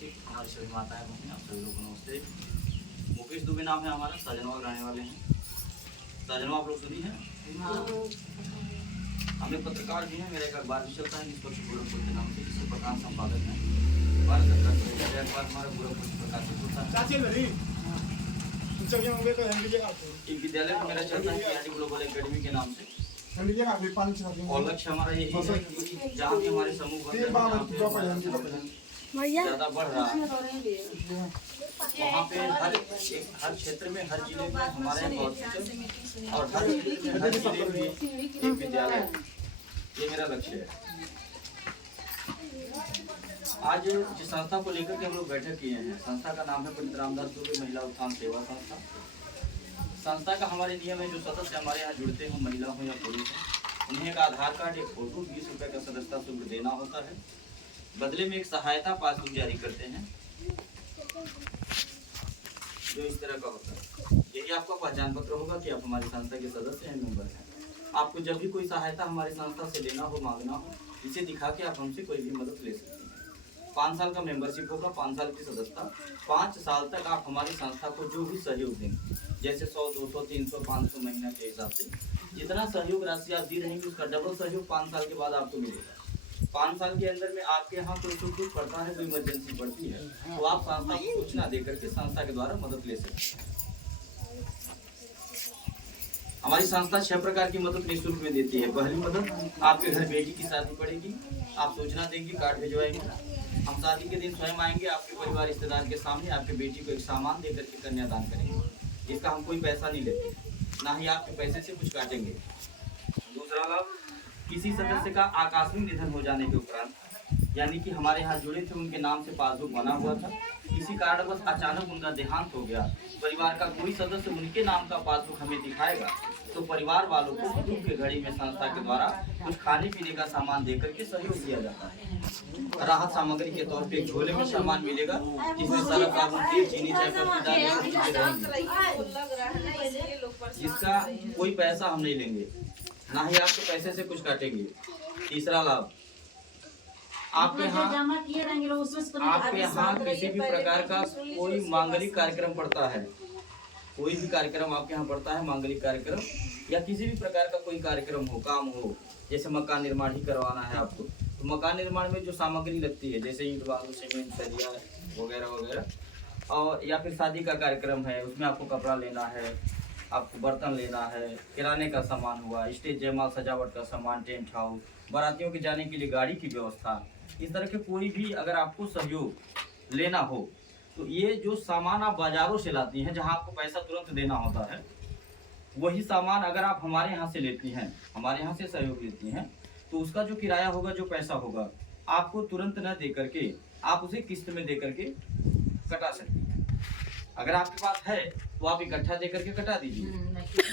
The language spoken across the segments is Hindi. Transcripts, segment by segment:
ठीक, हमारी सभी माताएं बहनें, आप सभी लोग को नमस्ते। मुकेश दुबे नाम है हमारा, साजनवा रहने वाले हैं। साजनवा आप लोग सुनी है? हम एक पत्रकार भी हैं, मेरा एक अखबार भी चलता है निष्पक्ष गोरखपुर के नाम से, जिससे प्रधान संपादक हैं। भारत सरकार का अखबार हमारा गोरखपुर से प्रकाशित होता है। एक विद्यालय में मेरा चलता है KRT ग्लोबल एकेडमी के नाम से, और लक्ष्य हमारा यही है कि जहाँ भी हमारे समूह ज़्यादा बढ़ रहा है वहाँ पे हर क्षेत्र में, हर जिले में हमारे यहाँ हॉस्पिटल और हर जिले में एक विद्यालय, ये मेरा लक्ष्य है। आज जिस संस्था को लेकर के हम लोग बैठक किए हैं, संस्था का नाम है पंडित रामदास दुबे महिला उत्थान सेवा संस्था। संस्था का हमारे नियम है, जो सदस्य हमारे यहाँ जुड़ते हैं, महिला हो या पुरुष हो, उन्हें एक आधार कार्ड, एक फोटो, 20 रुपये का सदस्यता शुल्क देना होता है। बदले में एक सहायता पासबुक जारी करते हैं, जो इस तरह का होता है। यही आपका पहचान पत्र होगा कि आप हमारी संस्था के सदस्य हैं, मेंबर हैं। आपको जब भी कोई सहायता हमारी संस्था से लेना हो, मांगना हो, इसे दिखा के आप हमसे कोई भी मदद ले सकते हैं। 5 साल का मेंबरशिप होगा, 5 साल की सदस्यता। 5 साल तक आप हमारी संस्था को जो भी सहयोग देंगे, जैसे 100, 200, 300, 500 महीना के हिसाब से जितना सहयोग राशि आप दी रहेंगे, उसका डबल सहयोग 5 साल के बाद आपको मिलेगा। 5 साल के अंदर में आपके यहाँ कोई सुख पड़ता है, कोई इमरजेंसी पड़ती है, तो आप संस्था को सूचना देकर के संस्था के द्वारा मदद ले सकते हैं। हमारी संस्था 6 प्रकार की मदद निःशुल्क में देती है। पहली मदद, आपके घर बेटी की शादी पड़ेगी, आप सूचना देंगे, कार्ड भिजवाएंगे, हम शादी के दिन स्वयं आएंगे, आपके परिवार रिश्तेदार के सामने आपके बेटी को एक सामान देकर के कन्यादान करेंगे। इसका हम कोई पैसा नहीं लेते, ना ही आपके पैसे से कुछ काटेंगे। दूसरा लाभ, किसी सदस्य का आकस्मिक निधन हो जाने के उपरांत, यानी कि हमारे यहाँ जुड़े थे, उनके नाम से पासबुक बना हुआ था, किसी कारणवश अचानक उनका देहांत हो गया, परिवार का कोई सदस्य उनके नाम का पासबुक हमें दिखाएगा, तो परिवार वालों को दुख की घड़ी में संस्था के द्वारा कुछ खाने पीने का सामान देकर के सहयोग दिया जाता है। राहत सामग्री के तौर पे एक झोले में सामान मिलेगा, जिसमें सरफ, साबुन, तेल, चीनी, चाय जिसका कोई पैसा हम नहीं लेंगे, ना ही आपके पैसे से कुछ काटेंगे। तीसरा लाभ, आपके यहाँ किसी भी प्रकार का कोई मांगलिक कार्यक्रम पड़ता है, कोई भी कार्यक्रम आपके यहाँ पड़ता है, मांगलिक कार्यक्रम या किसी भी प्रकार का कोई कार्यक्रम हो, काम हो, जैसे मकान निर्माण ही करवाना है आपको, तो मकान निर्माण में जो सामग्री लगती है, जैसे ईंट, बालू, सीमेंट, सरिया वगैरह वगैरह, और या फिर शादी का कार्यक्रम है, उसमें आपको कपड़ा लेना है, आपको बर्तन लेना है, किराने का सामान हुआ, स्टेज जयमाल सजावट का सामान, टेंट हाउस, बारातियों के जाने के लिए गाड़ी की व्यवस्था, इस तरह के कोई भी अगर आपको सहयोग लेना हो, तो ये जो सामान आप बाजारों से लाती हैं, जहां आपको पैसा तुरंत देना होता है, वही सामान अगर आप हमारे यहाँ से लेती हैं, हमारे यहाँ से सहयोग लेती हैं, तो उसका जो किराया होगा, जो पैसा होगा, आपको तुरंत न दे करके आप उसे किस्त में दे करके कटा सकती हैं। अगर आपके पास है तो आप इकट्ठा दे करके कटा दीजिए,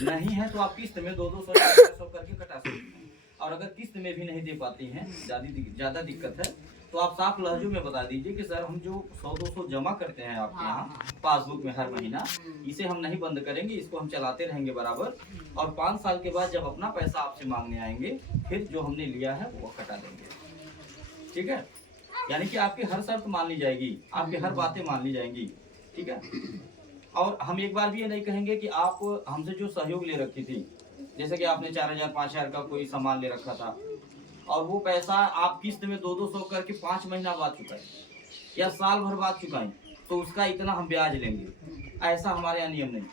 नहीं है तो आप किस्त में 200 करके कटा सकते हैं। और अगर किस्त में भी नहीं दे पाती हैं, ज़्यादा दिक्कत है, तो आप साफ लहजों में बता दीजिए कि सर हम जो 100-200 जमा करते हैं आपके यहाँ पासबुक में हर महीना, इसे हम नहीं बंद करेंगे, इसको हम चलाते रहेंगे बराबर, और 5 साल के बाद जब अपना पैसा आपसे मांगने आएंगे, फिर जो हमने लिया है वो कटा देंगे। ठीक है, यानी कि आपकी हर शर्त मान ली जाएगी, आपकी हर बातें मान ली जाएंगी। ठीक है, और हम एक बार भी ये नहीं कहेंगे कि आप हमसे जो सहयोग ले रखी थी, जैसे कि आपने 4000, 5000 का कोई सामान ले रखा था, और वो पैसा आप किस्त में 200 करके 5 महीना बाद चुकाएं या साल भर बाद चुकाएं, तो उसका इतना हम ब्याज लेंगे। ऐसा हमारे यहाँ नियम नहीं,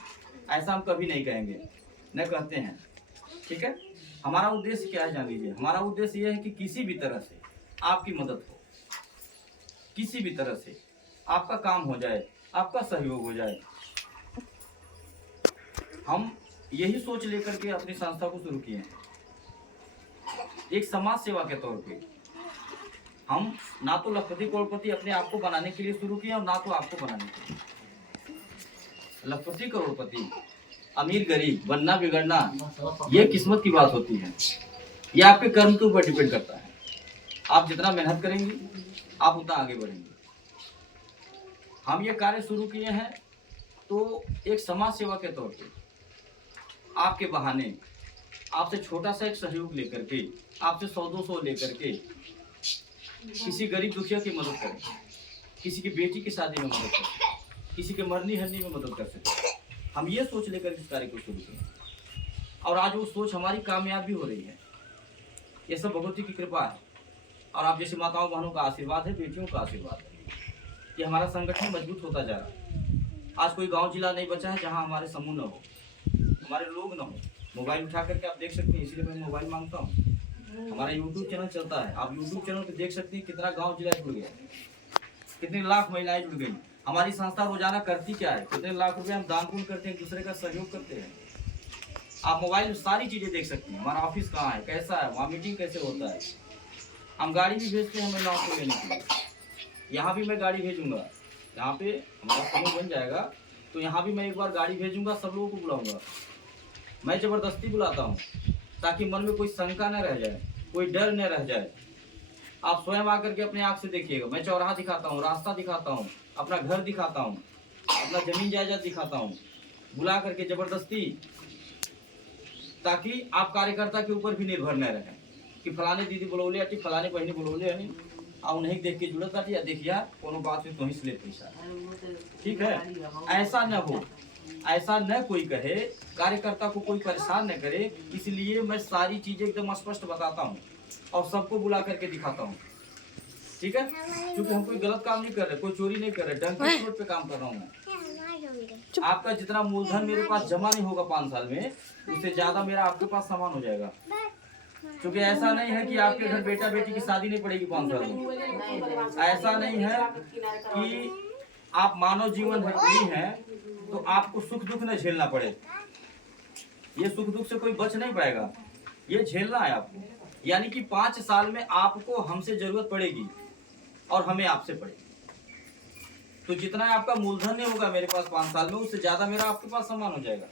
ऐसा हम कभी नहीं कहेंगे, न कहते हैं। ठीक है, हमारा उद्देश्य क्या है जान लीजिए। हमारा उद्देश्य ये है कि किसी भी तरह से आपकी मदद हो, किसी भी तरह से आपका काम हो जाए, आपका सहयोग हो जाए। हम यही सोच लेकर के अपनी संस्था को शुरू किए हैं, एक समाज सेवा के तौर पे। हम ना तो लखपति करोड़पति अपने आप को बनाने के लिए शुरू किए और ना तो आपको बनाने के लिए। लखपति करोड़पति, अमीर गरीब, बनना बिगड़ना, ये किस्मत की बात होती है, ये आपके कर्म के ऊपर डिपेंड करता है। आप जितना मेहनत करेंगे आप उतना आगे बढ़ेंगे। हम ये कार्य शुरू किए हैं तो एक समाज सेवा के तौर पे, आपके बहाने, आपसे छोटा सा एक सहयोग लेकर के, आपसे 100-200 लेकर के किसी गरीब दुखिया की मदद करें। किसी की बेटी की शादी में मदद कर सके, किसी के मरनी हरनी में मदद कर सके। हम ये सोच लेकर इस कार्य को शुरू किए और आज वो सोच हमारी कामयाब भी हो रही है। ये सब भगवती की कृपा है और आप जैसे माताओं बहनों का आशीर्वाद है, बेटियों का आशीर्वाद है कि हमारा संगठन मजबूत होता जा रहा है। आज कोई गांव जिला नहीं बचा है जहां हमारे समूह न हो, हमारे लोग न हो। मोबाइल उठा करके आप देख सकते हैं, इसलिए मैं मोबाइल मांगता हूँ। हमारा यूट्यूब चैनल चलता है, आप यूट्यूब चैनल पे देख सकते हैं कितना गांव जिला जुड़ गया, कितने लाख महिलाएं जुड़ गई। हमारी संस्था रोजाना करती क्या है, कितने लाख रुपए हम दान पुण्य करते हैं, एक दूसरे का सहयोग करते हैं। आप मोबाइल में सारी चीजें देख सकते हैं, हमारा ऑफिस कहाँ है, कैसा है, वहाँ मीटिंग कैसे होता है। हम गाड़ी भी भेजते हैं महिलाओं को लेने के लिए, यहाँ भी मैं गाड़ी भेजूंगा। यहाँ पे हमारा समूह बन जाएगा तो यहाँ भी मैं एक बार गाड़ी भेजूंगा, सब लोगों को बुलाऊंगा। मैं जबरदस्ती बुलाता हूँ ताकि मन में कोई शंका न रह जाए, कोई डर न रह जाए। आप स्वयं आकर के अपने आँख से देखिएगा। मैं चौराहा दिखाता हूँ, रास्ता दिखाता हूँ, अपना घर दिखाता हूँ, अपना जमीन जायदाद दिखाता हूँ, बुला करके जबरदस्ती, ताकि आप कार्यकर्ता के ऊपर भी निर्भर न रहें कि फलाने दीदी बुलौले या फलाने बहनी बुलौले हनी आ उन्हें देख के जुड़त बाटी या देखिया कोनो बात में तो ही ले पैसा। ठीक है, ऐसा न हो, ऐसा न कोई कहे, कार्यकर्ता को कोई परेशान न करे। इसलिए मैं सारी चीजें एकदम स्पष्ट बताता हूँ और सबको बुला करके दिखाता हूँ। ठीक है, क्योंकि हम कोई गलत काम नहीं कर रहे, कोई चोरी नहीं कर रहे, डंके चोट पे काम कर रहा हूँ मैं। आपका जितना मूलधन मेरे पास जमा नहीं होगा 5 साल में, उससे ज्यादा मेरा आपके पास सामान हो जाएगा। क्योंकि ऐसा नहीं है कि आपके घर बेटा बेटी की शादी नहीं पड़ेगी 5 साल में। ऐसा नहीं है कि आप मानव जीवन नहीं है तो आपको सुख दुख न झेलना पड़े। ये सुख दुख से कोई बच नहीं पाएगा, ये झेलना है आपको। यानी कि 5 साल में आपको हमसे जरूरत पड़ेगी और हमें आपसे पड़ेगी। तो जितना आपका मूलधन नहीं होगा मेरे पास 5 साल में, उससे ज्यादा मेरा आपके पास सामान हो जाएगा।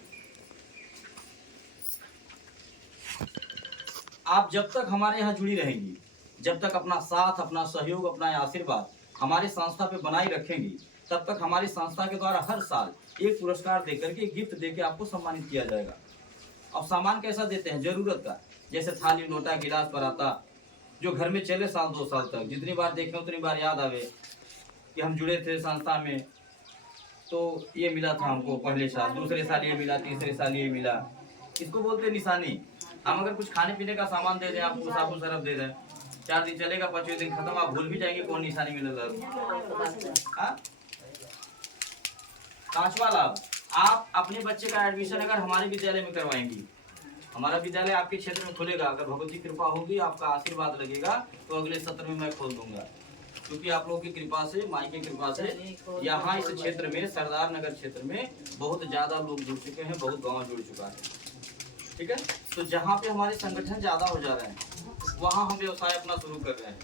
आप जब तक हमारे यहाँ जुड़ी रहेंगी, जब तक अपना साथ, अपना सहयोग, अपना आशीर्वाद हमारे संस्था पे बनाए रखेंगी, तब तक हमारी संस्था के द्वारा हर साल एक पुरस्कार देकर के, गिफ्ट देकर आपको सम्मानित किया जाएगा। अब सामान कैसा देते हैं, जरूरत का, जैसे थाली, लोटा, गिलास, पराता, जो घर में चले साल 2 साल तक, जितनी बार देखें उतनी बार याद आवे कि हम जुड़े थे संस्था में तो ये मिला था हमको पहले साल, दूसरे साल ये मिला, तीसरे साल ये मिला। इसको बोलते हैं निशानी। हम अगर कुछ खाने पीने का सामान दे दें, आपको साबुन सरफ दे दें, 4 दिन चलेगा, 5वें दिन खत्म, आप भूल भी जाएंगे कौन निशानी मिला। 5वां लाभ, आप अपने बच्चे का एडमिशन अगर हमारे विद्यालय में करवाएंगी, हमारा विद्यालय आपके क्षेत्र में खुलेगा, अगर भगवती कृपा होगी, आपका आशीर्वाद लगेगा तो अगले सत्र में मैं खोल दूंगा। क्योंकि आप लोगों की कृपा से, माई की कृपा से यहाँ इस क्षेत्र में, सरदार नगर क्षेत्र में बहुत ज्यादा लोग जुड़ चुके हैं, बहुत गाँव जुड़ चुका है। ठीक है, तो जहाँ पे हमारे संगठन ज्यादा हो जा रहे हैं वहाँ हम व्यवसाय अपना शुरू कर रहे हैं।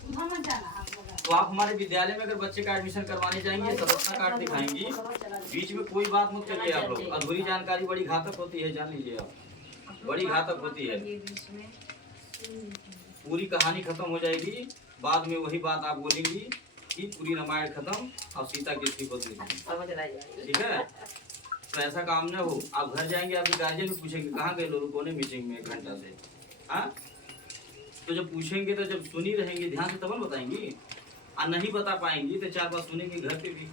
तो आप हमारे विद्यालय में अगर बच्चे का एडमिशन करवाने जाएंगे, सदस्यता कार्ड दिखाएंगी, बीच में कोई बात मत करिए आप लोग। अधूरी जानकारी बड़ी घातक होती है, जान लीजिए आप, बड़ी घातक होती है। पूरी कहानी खत्म हो जाएगी, बाद में वही बात आप बोलेंगी कि पूरी रामायण खत्म और सीता किसकी बदली। ठीक है, तो ऐसा काम न हो। आप घर जाएंगे, आपके गार्जियन भी पूछेंगे कहाँ गए लोग, कोने मीटिंग में 1 घंटा से। हाँ, तो जब पूछेंगे तो जब सुनी रहेंगे ध्यान से तब न बताएंगी, और नहीं बता पाएंगी तो 4 बार सुनेंगे घर पे भी।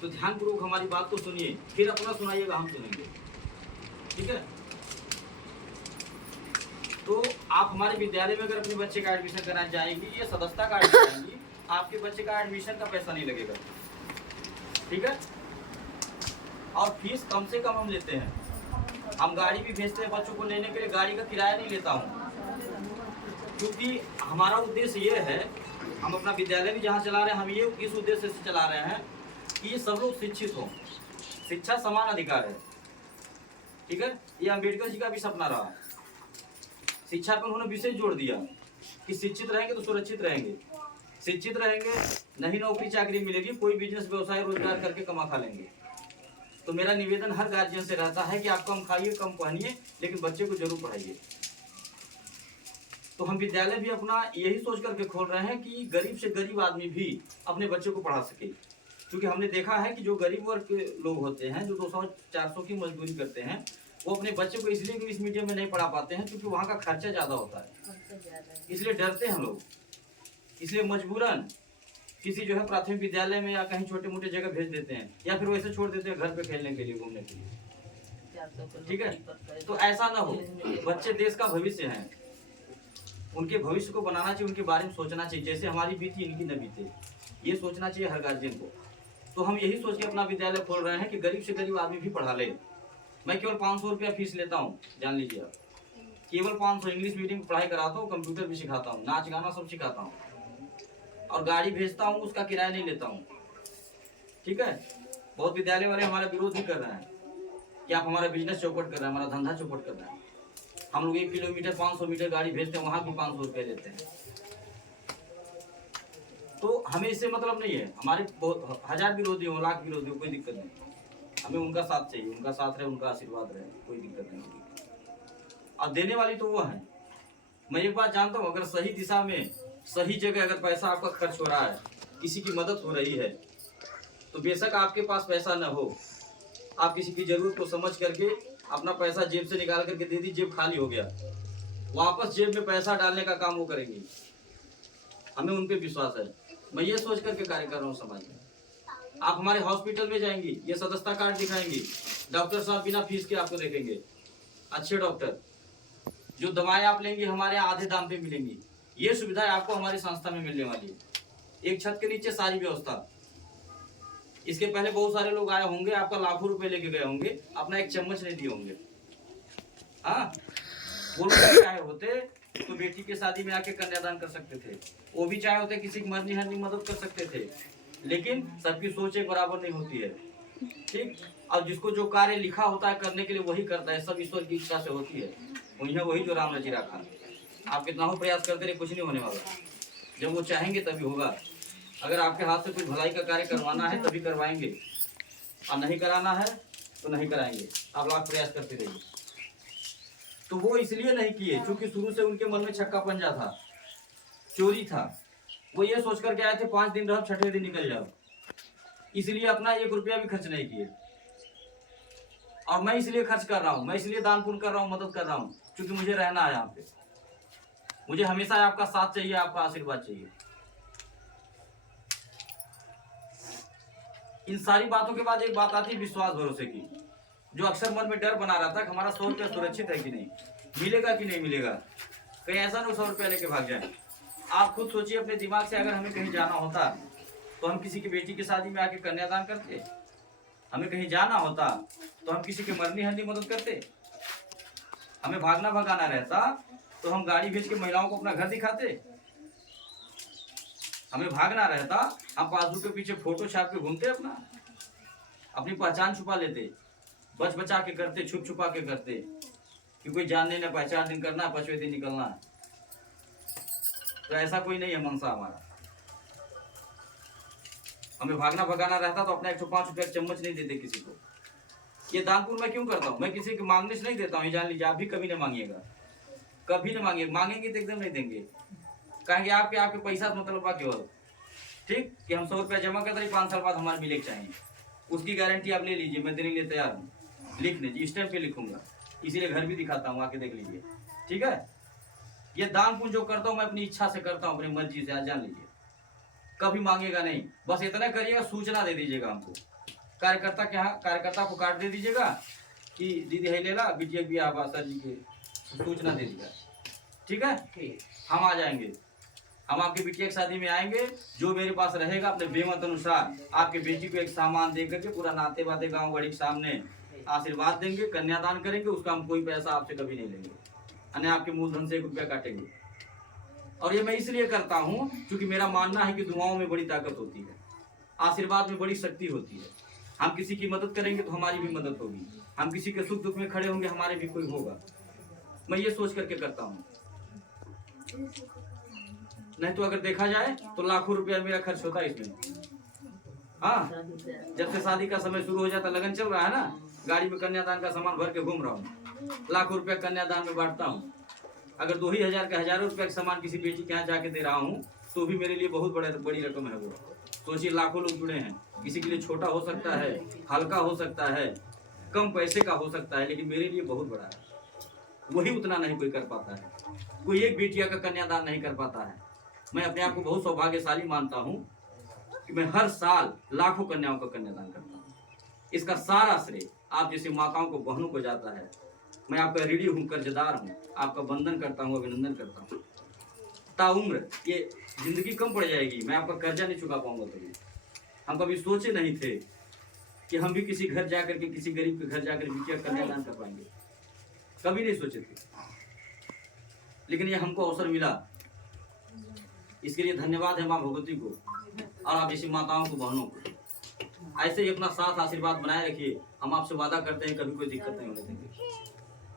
तो ध्यानपूर्वक हमारी बात को सुनिए, फिर अपना सुनाइएगा, हम सुनेंगे। ठीक है, तो आप हमारे विद्यालय में अगर अपने बच्चे का एडमिशन कराने जाएंगी, ये सदस्यता कार्ड कराएंगी, आपके बच्चे का एडमिशन का पैसा नहीं लगेगा। ठीक है, और फीस कम से कम हम लेते हैं। हम गाड़ी भी भेजते हैं बच्चों को लेने के लिए, गाड़ी का किराया नहीं लेता हूँ, क्योंकि हमारा उद्देश्य ये है, हम अपना विद्यालय भी जहाँ चला रहे हैं, हम ये इस उद्देश्य से चला रहे हैं कि ये सब लोग शिक्षित हों। शिक्षा समान अधिकार है। ठीक है, ये अम्बेडकर जी का भी सपना रहा। शिक्षा पर उन्होंने विशेष जोर दिया कि शिक्षित रहेंगे तो सुरक्षित रहेंगे, शिक्षित रहेंगे नहीं नौकरी चाकरी मिलेगी, कोई बिजनेस व्यवसाय रोजगार करके कमा खा लेंगे। तो मेरा निवेदन हर गार्जियन से रहता है कि आप कम खाइए, कम पहनिए, लेकिन बच्चे को जरूर पढ़ाइए। तो हम विद्यालय भी अपना यही सोच करके खोल रहे हैं कि गरीब से गरीब आदमी भी अपने बच्चे को पढ़ा सके। क्योंकि हमने देखा है कि जो गरीब वर्ग के लोग होते हैं, जो 200-400 की मजदूरी करते हैं, वो अपने बच्चे को इसलिए इंग्लिश मीडियम में नहीं पढ़ा पाते हैं क्योंकि वहाँ का खर्चा ज़्यादा होता है, इसलिए डरते हैं लोग, इसलिए मजबूरन किसी जो है प्राथमिक विद्यालय में या कहीं छोटे मोटे जगह भेज देते हैं, या फिर वैसे छोड़ देते हैं घर पे खेलने के लिए, घूमने के लिए। ठीक है, तो ऐसा ना हो। बच्चे देश का भविष्य हैं, उनके भविष्य को बनाना चाहिए, उनके बारे में सोचना चाहिए, जैसे हमारी बीती इनकी न बीते, ये सोचना चाहिए हर गार्जियन को। तो हम यही सोच के अपना विद्यालय खोल रहे हैं कि गरीब से गरीब आदमी भी पढ़ा ले। मैं केवल 500 रुपया फीस लेता हूँ, जान लीजिए आप, केवल 500। इंग्लिश मीडियम की पढ़ाई कराता हूँ, कंप्यूटर भी सिखाता हूँ, नाच गाना सब सिखाता हूँ, और गाड़ी भेजता हूँ, उसका किराया नहीं लेता हूँ। ठीक है, बहुत विद्यालय वाले हमारा विरोध भी कर रहे हैं कि आप हमारा बिजनेस चौपट कर रहे हैं, हमारा धंधा चौपट कर रहे हैं। हम लोग 1 किलोमीटर 500 मीटर गाड़ी भेजते हैं, वहां भी 500 रुपये लेते हैं। तो हमें इससे मतलब नहीं है, हमारे बहुत 1000 विरोधी हो, लाख विरोधी हो, कोई दिक्कत नहीं। हमें उनका साथ चाहिए, उनका साथ रहे, उनका आशीर्वाद रहे, कोई दिक्कत नहीं। और देने वाली तो वो है। मैं एक बात जानता हूँ, अगर सही दिशा में सही जगह अगर पैसा आपका खर्च हो रहा है, किसी की मदद हो रही है, तो बेशक आपके पास पैसा न हो, आप किसी की जरूरत को समझ करके अपना पैसा जेब से निकाल करके दे दी, जेब खाली हो गया, वापस जेब में पैसा डालने का काम वो करेंगे। हमें उन पे विश्वास है। मैं ये सोच करके कार्य कर रहा हूँ समाज में। आप हमारे हॉस्पिटल में जाएंगी, ये सदस्यता कार्ड दिखाएंगी, डॉक्टर साहब बिना फीस के आपको देखेंगे, अच्छे डॉक्टर। जो दवाएं आप लेंगे हमारे यहाँ आधे दाम पे मिलेंगी। ये सुविधा आपको हमारी संस्था में मिलने वाली है। एक छत के नीचे सारी व्यवस्था। इसके पहले बहुत सारे लोग आए होंगे, आपका लाखों रुपए लेके गए होंगे, अपना एक चम्मच नहीं दिए होंगे। हाँ, वो लोग चाहे होते तो बेटी के शादी में आके कन्यादान कर सकते थे, वो भी चाहे होते किसी की मरनी हरनी मदद कर सकते थे, लेकिन सबकी सोच एक बराबर नहीं होती है। ठीक, और जिसको जो कार्य लिखा होता है करने के लिए वही करता है, सब ईश्वर की इच्छा से होती है। वही जो राम रची रखा। आप कितना हो प्रयास करते रहे, कुछ नहीं होने वाला। जब वो चाहेंगे तभी होगा। अगर आपके हाथ से कुछ भलाई का कार्य करवाना है तभी करवाएंगे, और नहीं कराना है तो नहीं कराएंगे। आप लाख प्रयास करते रहिए। तो वो इसलिए नहीं किए क्योंकि शुरू से उनके मन में छक्का पंजा था, चोरी था। वो ये सोच करके आए थे 5 दिन रहो, 6वें दिन निकल जाओ, इसलिए अपना 1 रुपया भी खर्च नहीं किए। और मैं इसलिए खर्च कर रहा हूँ, मैं इसलिए दान पुण्य कर रहा हूँ, मदद कर रहा हूँ, क्योंकि मुझे रहना है यहाँ पे। मुझे हमेशा आपका साथ चाहिए, आपका आशीर्वाद चाहिए। इन सारी बातों के बाद एक बात आती है विश्वास भरोसे की, जो अक्सर मन में डर बना रहता है, हमारा 100 रुपया सुरक्षित है कि नहीं, मिलेगा कि नहीं मिलेगा, कहीं ऐसा ना 100 रुपया लेके भाग जाए। आप खुद सोचिए अपने दिमाग से, अगर हमें कहीं जाना होता तो हम किसी की बेटी की शादी में आके कन्यादान करते, हमें कहीं जाना होता तो हम किसी के मरनी हरनी मदद करते, हमें भागना भगाना रहता तो हम गाड़ी भेज के महिलाओं को अपना घर दिखाते, हमें भागना रहता हम पासबुक के पीछे फोटो छाप के घूमते, अपनी पहचान छुपा लेते, बच बचा के करते, छुप छुपा के करते कि कोई जानने न पाए। 4 दिन करना है, 5वें दिन निकलना है। तो ऐसा कोई नहीं है मनसा हमारा। हमें भागना भगाना रहता तो अपना 105 रुपया चम्मच नहीं देते किसी को। ये दान पुण्य मैं क्यों करता हूँ? मैं किसी के मांगने से नहीं देता हूँ, ये जान लीजिए। आप भी कभी नहीं मांगिएगा, कभी नहीं मांगिएगा। मांगेंगे तो एकदम नहीं देंगे, कहेंगे आपके पैसा मतलब केवल, ठीक, कि हम 100 रुपया जमा करते 5 साल बाद हमारे मिले चाहिए, उसकी गारंटी आप ले लीजिए, मैं देने के लिए तैयार हूँ। लिख लीजिए, इस टाइम पे लिखूंगा, इसीलिए घर भी दिखाता हूँ, आके देख लीजिए। ठीक है, ये दान पुण्य जो करता हूँ मैं अपनी इच्छा से करता हूँ, अपनी मर्जी से, आज जान लीजिए। कभी मांगेगा नहीं, बस इतना करिएगा, सूचना दे दीजिएगा हमको। कार्यकर्ता के यहाँ, कार्यकर्ता को कार्ड दे दीजिएगा कि दीदी है लेला बिटिया भी आबा सर जी के, सूचना दे दीजिएगा। ठीक है, हम आ जाएंगे, हम आपकी बिटिया की शादी में आएंगे। जो मेरे पास रहेगा अपने बेमत अनुसार आपके बेटी को एक सामान दे करके पूरा नाते वाते गाँव गढ़ी के सामने आशीर्वाद देंगे, कन्यादान करेंगे। उसका हम कोई पैसा आपसे कभी नहीं लेंगे, यानी आपके मूलधन से 1 रुपया काटेंगे। और ये मैं इसलिए करता हूँ क्योंकि मेरा मानना है कि दुआओं में बड़ी ताकत होती है, आशीर्वाद में बड़ी शक्ति होती है। हम किसी की मदद करेंगे तो हमारी भी मदद होगी, हम किसी के सुख दुख में खड़े होंगे हमारे भी कोई होगा। मैं ये सोच करके करता हूँ। नहीं तो अगर देखा जाए तो लाखों रुपया मेरा खर्च होता है इसमें। हाँ, जब से शादी का समय शुरू हो जाता, लगन चल रहा है ना, गाड़ी में कन्यादान का सामान भर के घूम रहा हूँ, लाखों रुपया कन्यादान में बांटता हूँ। अगर 2 ही हजार का, हजारों रुपया का सामान किसी बेटी के यहाँ जाके दे रहा हूँ तो भी मेरे लिए बहुत बड़ी रकम है वो। सोचिए, लाखों लोग जुड़े हैं, किसी के लिए छोटा हो सकता है, हल्का हो सकता है, कम पैसे का हो सकता है, लेकिन मेरे लिए बहुत बड़ा है। वही उतना नहीं कोई कर पाता है, कोई एक बेटिया का कन्यादान नहीं कर पाता है। मैं अपने आप को बहुत सौभाग्यशाली मानता हूँ मैं हर साल लाखों कन्याओं का कन्यादान करता हूँ। इसका सारा श्रेय आप जैसी माताओं को, बहनों को जाता है। मैं आपका ऋणी हूँ, कर्जदार हूँ, आपका वंदन करता हूँ, अभिनंदन करता हूँ। ताउम्र ये जिंदगी कम पड़ जाएगी, मैं आपका कर्जा नहीं चुका पाऊंगा। कभी हम कभी सोचे नहीं थे कि हम भी किसी घर जाकर के, किसी गरीब के घर जाकर बिटिया कन्यादान कर पाएंगे, कभी नहीं सोचे थे। लेकिन ये हमको अवसर मिला, इसके लिए धन्यवाद है माँ भगवती को और आप जैसी माताओं को, बहनों को। ऐसे ही अपना साथ आशीर्वाद बनाए रखिए। हम आपसे वादा करते हैं कभी कोई दिक्कत नहीं होने देंगे।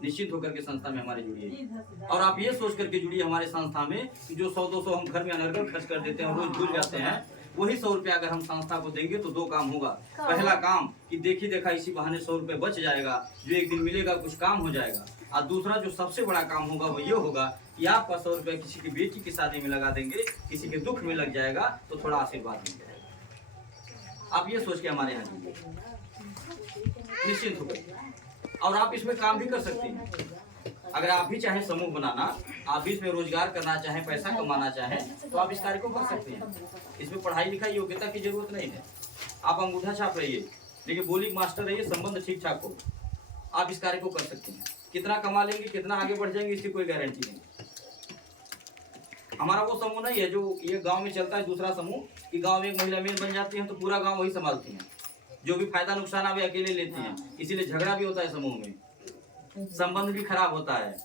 निश्चित होकर के संस्था में हमारे जुड़िए और आप ये सोच करके जुड़िए हमारे संस्था में कि जो 100-200 हम घर में अनर्गल खर्च कर देते हैं, रोज भूल जाते हैं, वही 100 रुपया अगर हम संस्था को देंगे तो 2 काम होगा। पहला काम कि देखी देखा इसी बहाने 100 रुपये बच जाएगा, जो एक दिन मिलेगा कुछ काम हो जाएगा। और दूसरा जो सबसे बड़ा काम होगा वो ये होगा कि आपका 100 रुपया किसी की बेटी की शादी में लगा देंगे, किसी के दुख में लग जाएगा तो थोड़ा आशीर्वाद मिल जाएगा। आप ये सोच के हमारे यहाँ निश्चिंत होकर, और आप इसमें काम भी कर सकते हैं। अगर आप भी चाहें समूह बनाना, आप भी इसमें रोजगार करना चाहें, पैसा कमाना चाहें, तो आप इस कार्य को कर सकते हैं। इसमें पढ़ाई लिखाई योग्यता की जरूरत नहीं है। आप अंगूठा छाप रहिए, लेकिन बोली मास्टर रहिए, संबंध ठीक ठाक हो, आप इस कार्य को कर सकते हैं। कितना कमा लेंगे, कितना आगे बढ़ जाएंगे, इसकी कोई गारंटी नहीं। हमारा वो समूह नहीं है जो ये गांव में चलता है दूसरा समूह कि गांव में एक महिला मेन बन जाती है तो पूरा गांव वही संभालती है। जो भी फायदा नुकसान आवे अकेले लेती हैं, इसीलिए झगड़ा भी होता है समूह में, संबंध भी खराब होता है।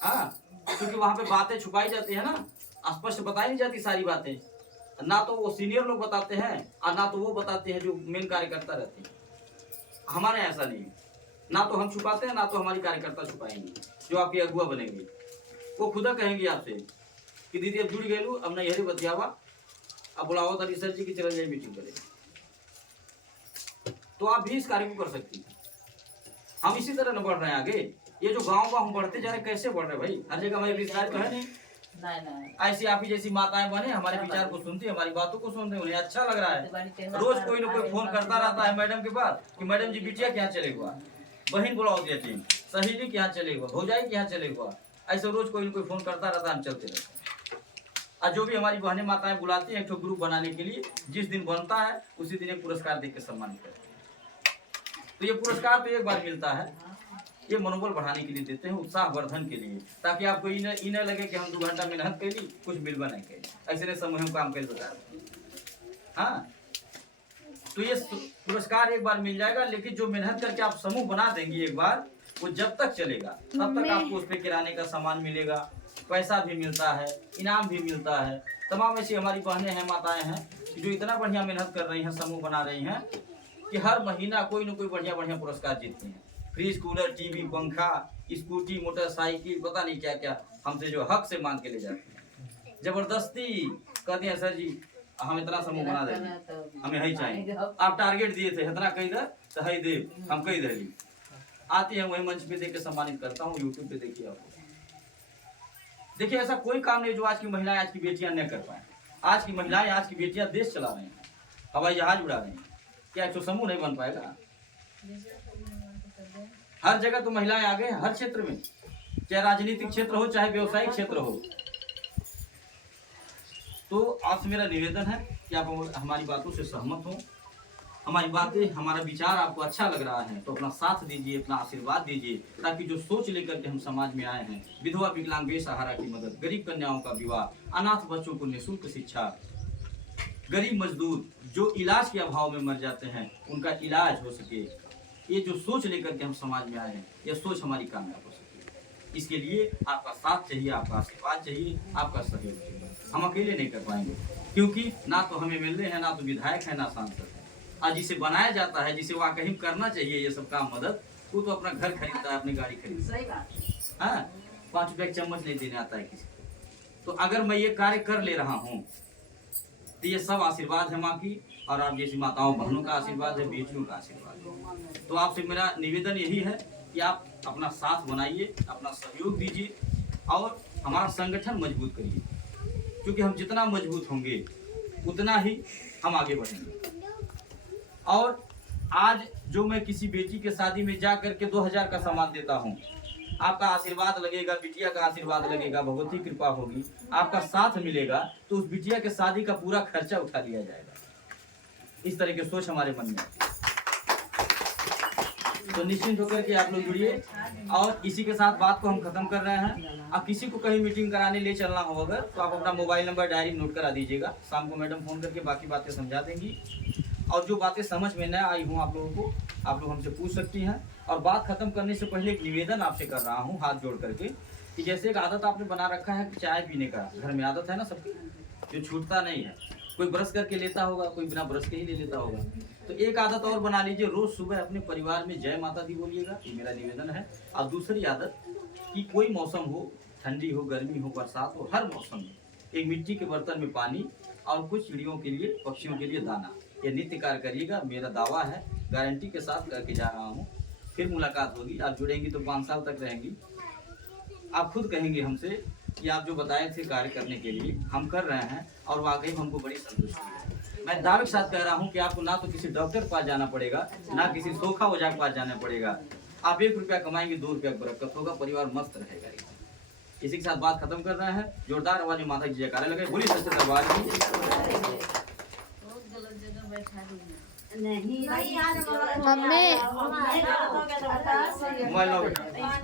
हाँ, क्योंकि वहां पे बातें छुपाई जाती है ना, स्पष्ट बताई नहीं जाती सारी बातें। ना तो वो सीनियर लोग बताते हैं और ना तो वो बताते हैं जो मेन कार्यकर्ता रहते हैं। हमारे ऐसा नहीं है, ना तो हम छुपाते हैं ना तो हमारी कार्यकर्ता छुपाएंगे। जो आपके अगुआ बनेंगे वो खुदा कहेंगे आपसे कि दीदी अब जुड़ गए, अब नहीं हरी बतियावा, अब बुलाओ तो सर जी की चल जाए मीटिंग करें। तो आप भी इस कार्य को कर सकती हैं। हम इसी तरह न बढ़ रहे हैं आगे। ये जो गांव हम बढ़ते जा रहे हैं, कैसे बढ़ रहे भाई? हर जगह हमारे विस्तार तो है नहीं। ऐसी आप ही जैसी माताएं बने, हमारे विचार को सुनती है, हमारी बातों को सुनते हैं, उन्हें अच्छा लग रहा है। रोज कोई ना कोई फोन करता रहता है मैडम के पास कि मैडम जी बिटिया क्या चलेगा, बहन बुलाओ देती, सहेली क्या चलेगा, भौजाई क्या चलेगा, ऐसे रोज कोई ना कोई फोन करता रहता है, हम चलते रहते हैं। और जो भी हमारी बहनें माताएं बुलाती हैं एक तो ग्रुप बनाने के लिए, जिस दिन बनता है उसी दिन एक पुरस्कार देकर सम्मानित करते हैं। तो ये पुरस्कार तो एक बार मिलता है, ये मनोबल बढ़ाने के लिए देते हैं, उत्साह वर्धन के लिए, ताकि आपको ये न लगे कि हम 2 घंटा मेहनत कर ली, कुछ मिलवा नहीं करी, ऐसे नहीं समूह काम कर बता। हाँ, तो ये पुरस्कार एक बार मिल जाएगा, लेकिन जो मेहनत करके आप समूह बना देंगे एक बार, वो जब तक चलेगा तब तक आपको उस पर किराने का सामान मिलेगा, पैसा भी मिलता है, इनाम भी मिलता है। तमाम ऐसी हमारी बहनें हैं, माताएं हैं जो इतना बढ़िया मेहनत कर रही हैं, समूह बना रही हैं कि हर महीना कोई ना कोई बढ़िया बढ़िया पुरस्कार जीतती हैं। फ्रिज, कूलर, टीवी, पंखा, स्कूटी, मोटरसाइकिल, पता नहीं क्या क्या हमसे जो हक से मांग के ले जाते हैं। जबरदस्ती कहते हैं सर जी हम इतना समूह बना देंगे, हमें है चाहिए, आप टारगेट दिए थे इतना कही दे तो है दे, हम कही दे आती है, वही मंच पे देख के सम्मानित करता हूँ। यूट्यूब पे देखिए आप, देखिए ऐसा कोई काम नहीं जो आज की महिलाएं, आज की बेटियां न कर पाए। आज की महिलाएं, आज की बेटियां देश चला रही हैं, हवाई जहाज उड़ा रही हैं, क्या एक समूह नहीं बन पाएगा? हर जगह तो महिलाएं आगे हैं, हर क्षेत्र में, चाहे राजनीतिक क्षेत्र हो चाहे व्यवसायिक क्षेत्र हो। तो आपसे मेरा निवेदन है कि आप हमारी बातों से सहमत हो, हमारी बातें, हमारा विचार आपको अच्छा लग रहा है तो अपना साथ दीजिए, अपना आशीर्वाद दीजिए, ताकि जो सोच लेकर के हम समाज में आए हैं, विधवा विकलांग बेसहारा की मदद, गरीब कन्याओं का विवाह, अनाथ बच्चों को निःशुल्क शिक्षा, गरीब मजदूर जो इलाज के अभाव में मर जाते हैं उनका इलाज हो सके, ये जो सोच लेकर के हम समाज में आए हैं, यह सोच हमारी कामयाब हो सके। इसके लिए आपका साथ चाहिए, आपका आशीर्वाद चाहिए, आपका सहयोग चाहिए। हम अकेले नहीं कर पाएंगे, क्योंकि ना तो हमें MLA है, ना तो विधायक है, ना सांसद है। आज जिसे बनाया जाता है, जिसे वाकई करना चाहिए ये सब काम मदद, वो तो अपना घर खरीदता है, अपनी गाड़ी खरीदता है। हाँ, 5 रुपये का चम्मच नहीं देने आता है किसी को। तो अगर मैं ये कार्य कर ले रहा हूँ तो ये सब आशीर्वाद है माँ की, और आप जैसी माताओं बहनों का आशीर्वाद है, बेटियों का आशीर्वाद है। तो आपसे मेरा निवेदन यही है कि आप अपना साथ बनाइए, अपना सहयोग दीजिए और हमारा संगठन मजबूत करिए, क्योंकि हम जितना मजबूत होंगे उतना ही हम आगे बढ़ेंगे। और आज जो मैं किसी बेटी के शादी में जा करके 2000 का सामान देता हूँ, आपका आशीर्वाद लगेगा, बिटिया का आशीर्वाद लगेगा, भगवती कृपा होगी, आपका साथ मिलेगा, तो उस बिटिया के शादी का पूरा खर्चा उठा लिया जाएगा। इस तरह की सोच हमारे मन में। तो निश्चिंत होकर के आप लोग जुड़िए, और इसी के साथ बात को हम खत्म कर रहे हैं। अब किसी को कहीं मीटिंग कराने ले चलना हो अगर, तो आप अपना मोबाइल नंबर डायरी नोट करा दीजिएगा। शाम को मैडम फोन करके बाकी बातें समझा देंगी, और जो बातें समझ में न आई हूँ आप लोगों को, आप लोग हमसे पूछ सकती हैं। और बात खत्म करने से पहले एक निवेदन आपसे कर रहा हूँ हाथ जोड़ करके, कि जैसे एक आदत आपने बना रखा है चाय पीने का, घर में आदत है ना सबकी, जो छूटता नहीं है। कोई ब्रश करके लेता होगा, कोई बिना ब्रश के ही ले लेता होगा। तो एक आदत और बना लीजिए, रोज सुबह अपने परिवार में जय माता दी बोलिएगा, ये मेरा निवेदन है। और दूसरी आदत कि कोई मौसम हो, ठंडी हो, गर्मी हो, बरसात हो, हर मौसम में एक मिट्टी के बर्तन में पानी और कुछ चिड़ियों के लिए, पक्षियों के लिए दाना, ये नित्य कार्य करिएगा। मेरा दावा है, गारंटी के साथ करके जा रहा हूँ। फिर मुलाकात होगी, आप जुड़ेंगी तो 5 साल तक रहेंगी। आप खुद कहेंगे हमसे कि आप जो बताए थे कार्य करने के लिए हम कर रहे हैं, और वाकई हमको बड़ी संतुष्टि है। मैं दावे के साथ कह रहा हूँ कि आपको ना तो किसी डॉक्टर के पास जाना पड़ेगा, ना किसी सोखा ओझा के पास जाना पड़ेगा। आप 1 रुपया कमाएंगे, 2 रुपया बरकत होगा, परिवार मस्त रहेगा। इसी के साथ बात खत्म कर रहे हैं। जोरदार आवाज में माता जी जयकारे लगे, बोली सच्चे दरबार की। नहीं मम्मी मोबाइल लो बेटा।